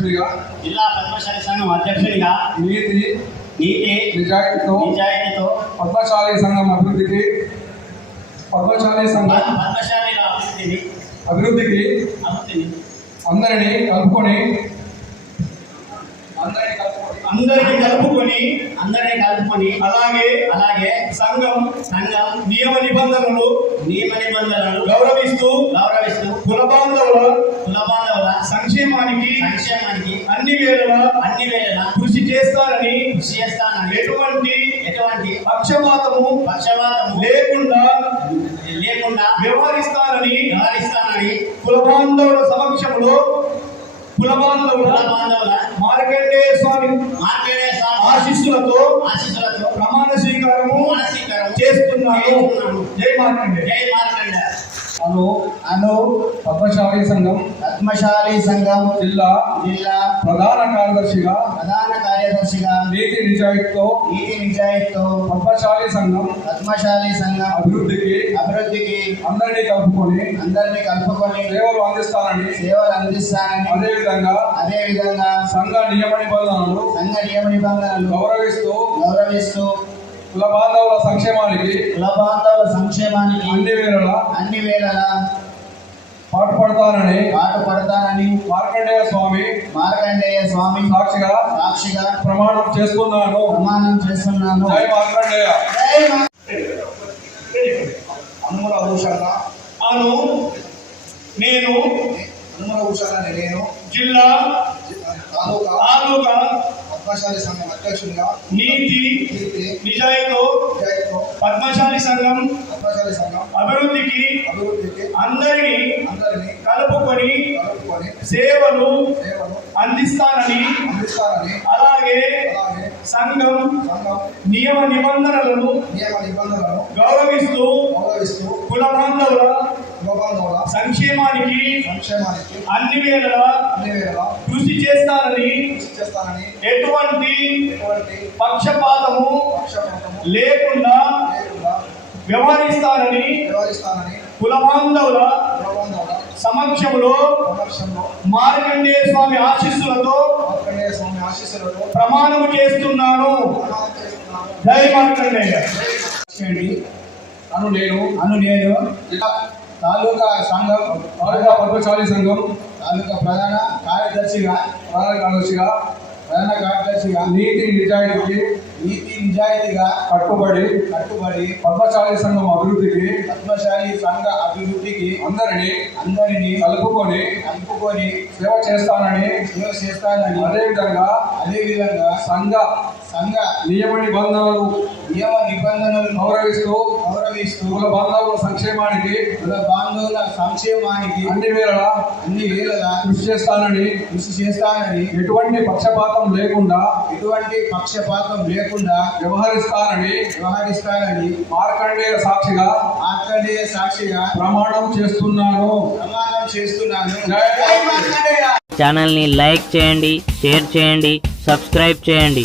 అధ్యక్షుడిగా జిల్లా పద్మశాలి సంఘం అధ్యక్షుడిగా నీతి నిజాయితీతో పద్మశాలి సంఘం అభివృద్ధికి అందరినీ కలుపుకొని అలాగే సంఘం నియమ నిబంధనలు గౌరవిస్తూ కుల బాంధవుల సంక్షేమానికి అన్ని వేళలా కృషి చేస్తానని ఎటువంటి పక్షపాతము లేకుండా వ్యవహరిస్తానని కుల బాంధవుల సమక్షంలో మార్కండేయ స్వామి ఆశీస్సులతో ప్రమాణ స్వీకారము చేస్తున్నాను. జై మార్కండేయ. అను పద్మశాలి సంఘం జిల్లా ప్రధాన కార్యదర్శిగా నీతి నిజాయితీతో పద్మశాలి సంఘం అభివృద్ధికి అందరినీ కలుపుకొని సేవలు అందిస్తానని అదేవిధంగా సంఘ నియమ నిబంధనలు గౌరవిస్తూ కుల బాంధవుల సంక్షేమానికి అన్ని వేళలా పాటుపడతానని మార్కండేయ స్వామి సాక్షిగా ప్రమాణం చేస్తున్నాను. జై మార్కండేయ. అనుమల భూషణ నేను జిల్లా తాలూకా పద్మశాలి సంఘం అధ్యక్షుడిగా నీతి నిజాయితీతో పద్మశాలి సంఘం అభివృద్ధికి అందరినీ కలుపుకొని సేవలు అందిస్తానని అలాగే సంఘం నియమ నిబంధనలను గౌరవిస్తూ కుల బాంధవుల సంక్షేమానికి అన్ని వేళలా కృషి చేస్తానని ఎటువంటి పక్షపాతము లేకుండా వ్యవహరిస్తానని కుల బాంధవుల సమక్షంలో మార్కండేయ స్వామి ఆశీస్సులతో ప్రమాణం చేస్తున్నాను. జై మార్కండేయ. నేను తాలూకా పద్మశాలి సంఘం ప్రధాన కార్యదర్శిగా నీతి నిజాయితీగా కట్టుబడి పద్మశాలి సంఘం అభివృద్ధికి అందరినీ కలుపుకొని సేవ చేస్తానని అదేవిధంగా సంఘ నియమ నిబంధనలు గౌరవిస్తూ కుల బాంధవుల సంక్షేమానికి అన్ని వేళలా కృషి చేస్తానని ఎటువంటి పక్షపాతం లేకుండా వ్యవహరిస్తానని మార్కండేయ సాక్షిగా ప్రమాణం చేస్తున్నాను. ఛానల్ని లైక్ చేయండి, షేర్ చేయండి, సబ్స్క్రైబ్ చేయండి.